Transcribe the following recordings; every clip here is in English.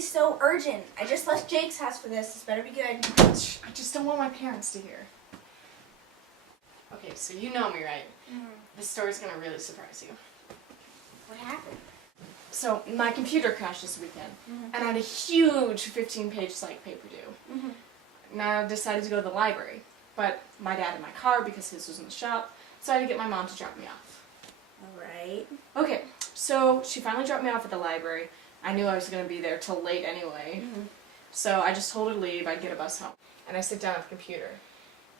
So urgent. I just left Jake's house for this. This better be good. I just don't want my parents to hear. Okay, so you know me, right? Mm-hmm. This story's gonna really surprise you. What happened? So, my computer crashed this weekend, and I had a huge 15-page psych paper due. Now I decided to go to the library, but my dad had my car because his was in the shop, so I had to get my mom to drop me off. Alright. Okay, so she finally dropped me off at the library. I knew I was going to be there till late anyway, so I just told her to leave, I'd get a bus home. And I sit down at the computer.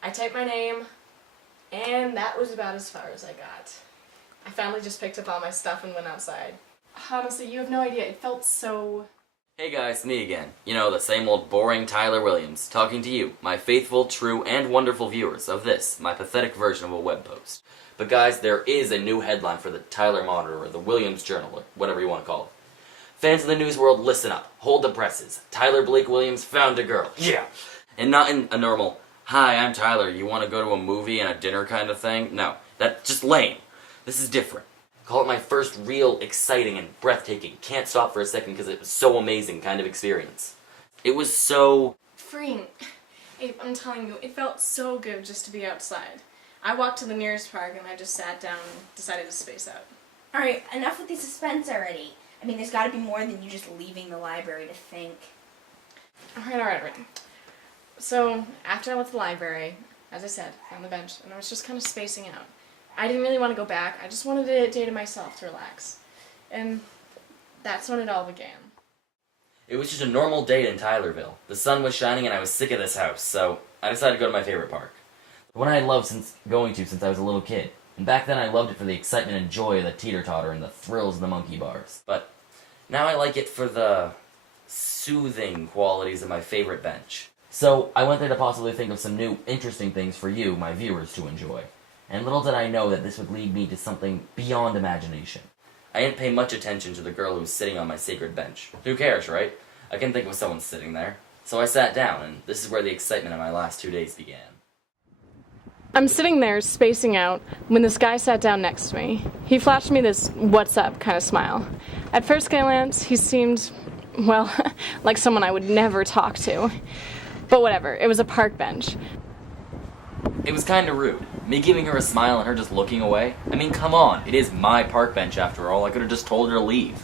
I type my name, and that was about as far as I got. I finally just picked up all my stuff and went outside. Honestly, you have no idea, it felt so... Hey guys, me again. You know, the same old boring Tyler Williams, talking to you, my faithful, true, and wonderful viewers of this, my pathetic version of a web post. But guys, there is a new headline for the Tyler Monitor, or the Williams Journal, or whatever you want to call it. Fans of the news world, listen up. Hold the presses. Tyler Blake Williams found a girl. Yeah! And not in a normal, hi, I'm Tyler, you want to go to a movie and a dinner kind of thing? No, that's just lame. This is different. Call it my first real, exciting, and breathtaking, can't stop for a second because it was so amazing kind of experience. It was so... freeing. Abe, I'm telling you, it felt so good just to be outside. I walked to the nearest park and I just sat down and decided to space out. Alright, enough with the suspense already. I mean, there's got to be more than you just leaving the library to think. Alright. So, after I left the library, as I said, on the bench, and I was just kind of spacing out. I didn't really want to go back, I just wanted a day to myself to relax. And that's when it all began. It was just a normal day in Tylerville. The sun was shining and I was sick of this house, so I decided to go to my favorite park. The one I had loved going to since I was a little kid. And back then I loved it for the excitement and joy of the teeter-totter and the thrills of the monkey bars. But now I like it for the soothing qualities of my favorite bench. So I went there to possibly think of some new, interesting things for you, my viewers, to enjoy. And little did I know that this would lead me to something beyond imagination. I didn't pay much attention to the girl who was sitting on my sacred bench. Who cares, right? I can think of someone sitting there. So I sat down, and this is where the excitement of my last 2 days began. I'm sitting there, spacing out, when this guy sat down next to me. He flashed me this what's up kind of smile. At first glance, he seemed, well, like someone I would never talk to. But whatever, it was a park bench. It was kinda rude. Me giving her a smile and her just looking away. I mean, come on, it is my park bench after all. I could have just told her to leave.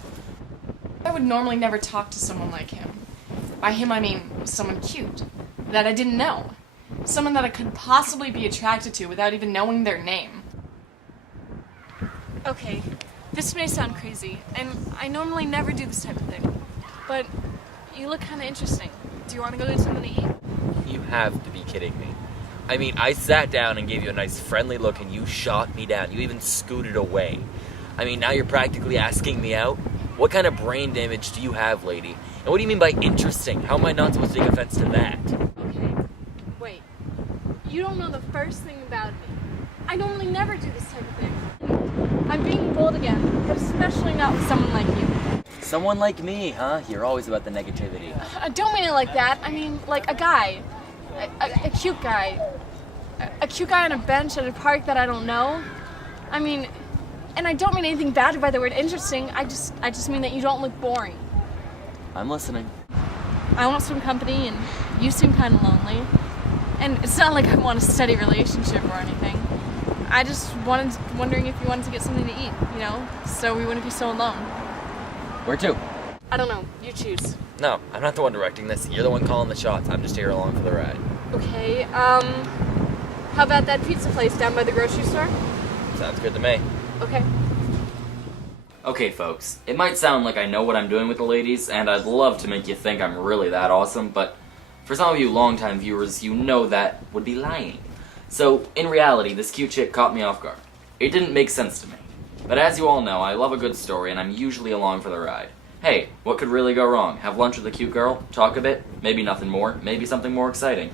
I would normally never talk to someone like him. By him, I mean someone cute, that I didn't know. Someone that I could possibly be attracted to without even knowing their name. Okay, this may sound crazy, and I normally never do this type of thing, but you look kind of interesting. Do you want to go get something to eat? You have to be kidding me. I mean, I sat down and gave you a nice friendly look and you shot me down. You even scooted away. I mean, now you're practically asking me out? What kind of brain damage do you have, lady? And what do you mean by interesting? How am I not supposed to take offense to that? Okay, wait. You don't know the first thing about me. I normally never do this type of thing. I'm being bold again, but especially not with someone like you. Someone like me, huh? You're always about the negativity. I don't mean it like that. I mean, like a guy. A cute guy. A cute guy on a bench at a park that I don't know. I mean, and I don't mean anything bad by the word interesting. I just mean that you don't look boring. I'm listening. I want some company, and you seem kind of lonely. And it's not like I want a steady relationship or anything. I just wondering if you wanted to get something to eat, you know, so we wouldn't be so alone. Where to? I don't know. You choose. No, I'm not the one directing this. You're the one calling the shots. I'm just here along for the ride. Okay, how about that pizza place down by the grocery store? Sounds good to me. Okay. Okay, folks, it might sound like I know what I'm doing with the ladies, and I'd love to make you think I'm really that awesome, but for some of you longtime viewers, you know that would be lying. So, in reality, this cute chick caught me off guard. It didn't make sense to me. But as you all know, I love a good story, and I'm usually along for the ride. Hey, what could really go wrong? Have lunch with a cute girl? Talk a bit? Maybe nothing more? Maybe something more exciting?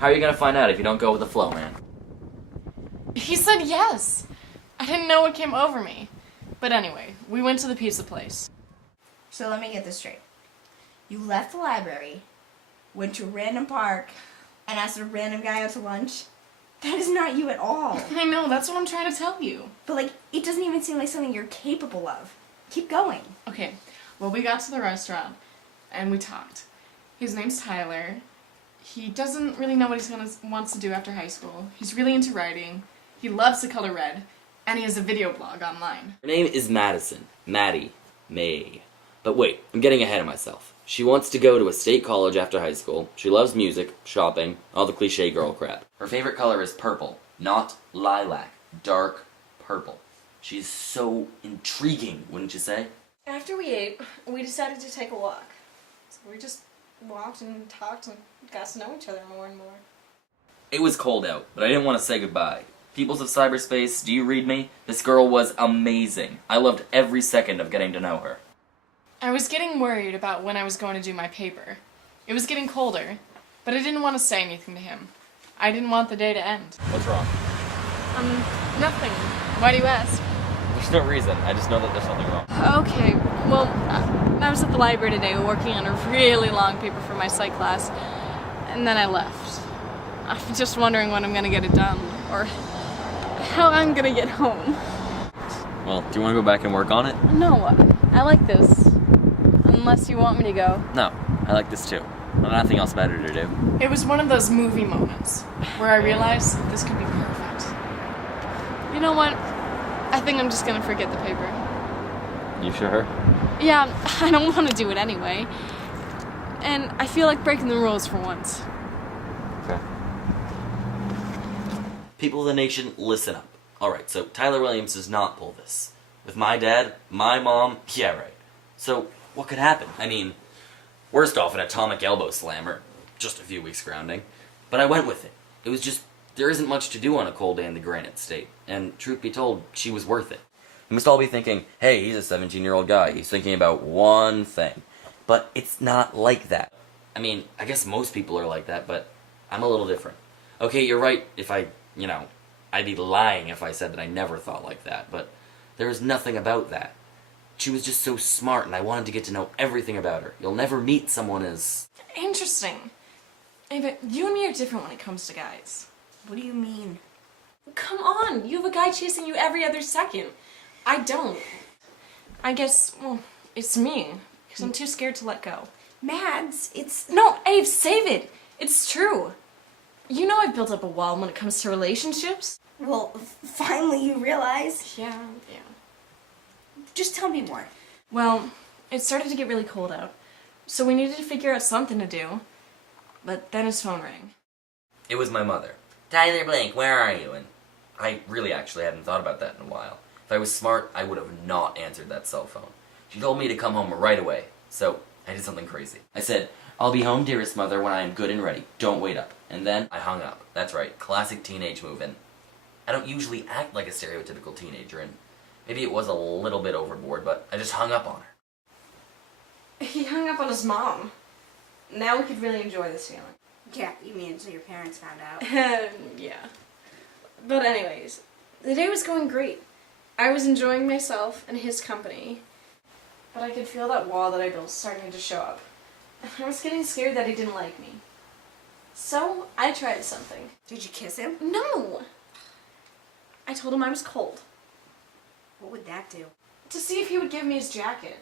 How are you gonna find out if you don't go with the flow, man? He said yes. I didn't know what came over me. But anyway, we went to the pizza place. So let me get this straight. You left the library, went to a random park, and asked a random guy out to lunch? That is not you at all. I know, that's what I'm trying to tell you. But, like, it doesn't even seem like something you're capable of. Keep going. Okay, well, we got to the restaurant, and we talked. His name's Tyler. He doesn't really know what wants to do after high school. He's really into writing. He loves the color red, and he has a video blog online. Her name is Madison. Maddie. May. But wait, I'm getting ahead of myself. She wants to go to a state college after high school. She loves music, shopping, all the cliche girl crap. Her favorite color is purple, not lilac. Dark purple. She's so intriguing, wouldn't you say? After we ate, we decided to take a walk. So we just walked and talked and got to know each other more and more. It was cold out, but I didn't want to say goodbye. Peoples of cyberspace, do you read me? This girl was amazing. I loved every second of getting to know her. I was getting worried about when I was going to do my paper. It was getting colder, but I didn't want to say anything to him. I didn't want the day to end. What's wrong? Nothing. Why do you ask? There's no reason. I just know that there's something wrong. Okay, well, I was at the library today working on a really long paper for my psych class, and then I left. I'm just wondering when I'm going to get it done, or how I'm going to get home. Well, do you want to go back and work on it? No, I like this. Unless you want me to go. No, I like this too. There's nothing else better to do. It was one of those movie moments where I realized this could be perfect. You know what? I think I'm just going to forget the paper. You sure? Yeah, I don't want to do it anyway. And I feel like breaking the rules for once. Okay. People of the nation, listen up. Alright, so Tyler Williams does not pull this. With my dad, my mom, yeah, right. So, what could happen? I mean, worst off, an atomic elbow slam, or just a few weeks grounding. But I went with it. It was just, there isn't much to do on a cold day in the Granite State. And truth be told, she was worth it. You must all be thinking, hey, he's a 17-year-old guy. He's thinking about one thing. But it's not like that. I mean, I guess most people are like that, but I'm a little different. Okay, you're right if I'd be lying if I said that I never thought like that, but there was nothing about that. She was just so smart, and I wanted to get to know everything about her. You'll never meet someone as... Interesting. Hey, but you and me are different when it comes to guys. What do you mean? Come on, you have a guy chasing you every other second. I don't. I guess, well, it's me, because I'm too scared to let go. Mads, it's... No, Abe, save it! It's true. You know I've built up a wall when it comes to relationships. Well, finally you realize. Yeah. Just tell me more. Well, it started to get really cold out, so we needed to figure out something to do. But then his phone rang. It was my mother. Tyler Blank, where are you? And I really actually hadn't thought about that in a while. If I was smart, I would have not answered that cell phone. She told me to come home right away, so I did something crazy. I said, I'll be home, dearest mother, when I am good and ready. Don't wait up. And then I hung up. That's right, classic teenage move. And I don't usually act like a stereotypical teenager, and maybe it was a little bit overboard, but I just hung up on her. He hung up on his mom. Now we could really enjoy this feeling. Yeah, you mean until your parents found out. Yeah. But anyways, the day was going great. I was enjoying myself and his company, but I could feel that wall that I built starting to show up. I was getting scared that he didn't like me. So, I tried something. Did you kiss him? No! I told him I was cold. What would that do? To see if he would give me his jacket.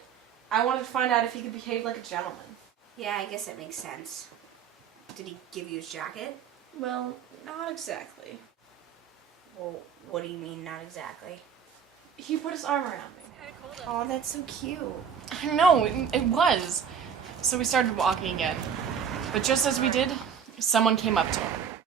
I wanted to find out if he could behave like a gentleman. Yeah, I guess that makes sense. Did he give you his jacket? Well, not exactly. Well, what do you mean, not exactly? He put his arm around me. Oh, that's so cute. I know, it was. So we started walking again. But just as we did, someone came up to him.